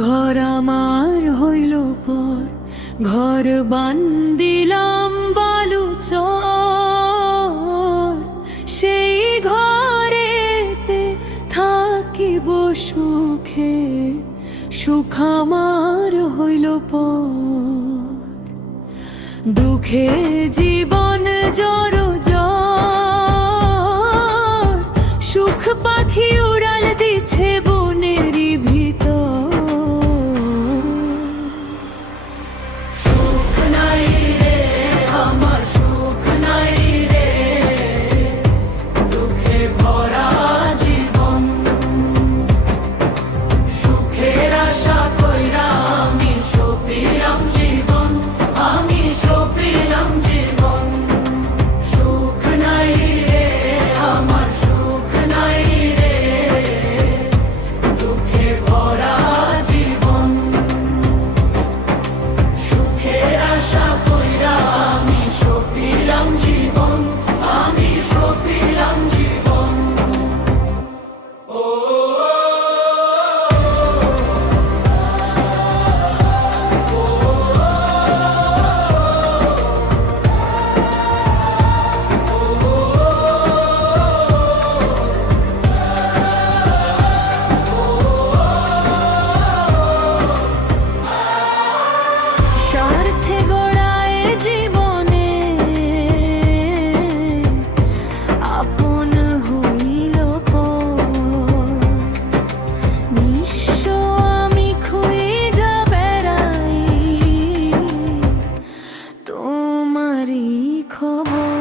ঘর আমার হইল পর, ঘর বান্দিলাম বালু চর, সেই ঘরেতে থাকিব সুখে, সুখ আমার হইল পর। দুঃখে জীবন জড় জ্বর, সুখ পাখি উড়াল দিছে বনেরই ভিতর। সুখ নাই রে আমার, সুখ নাই রে, দুঃখে ভরা জীবন। সুখের আশা কইরা আমি সপিলাম জীবন, আমি সপিলাম জীবন। সুখ নাই রে আমার, সুখ নাই রে, দুঃখে ভরা জীবন। সুখের আশা কইরা আমি সপিলাম জীবন, আমি সপিলাম জীবন। ও স্বার্থে গড়ায় জীবনে আপন হইল পর, নিঃস্ব আমি খুঁজা বেড়াই তোমারই খবর।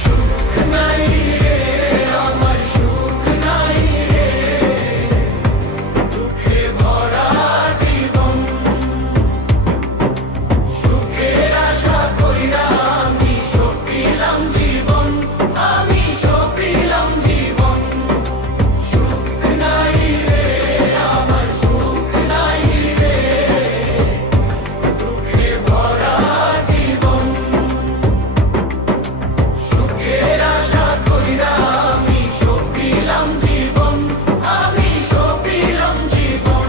সুখ নাই রে আমার, সুখ নাই রে, দুঃখে ভরা জীবন। সুখের আশা কইরা আমি সপিলাম জীবন, আমি সপিলাম জীবন। সুখ নাই রে আমার, সুখ নাই রে, দুঃখে ভরা জীবন। সুখের আশা কইরা আমি সপিলাম জীবন, আমি সপিলাম জীবন।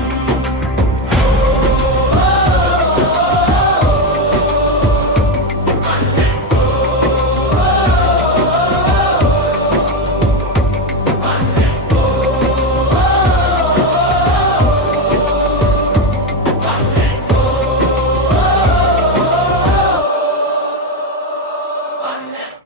One.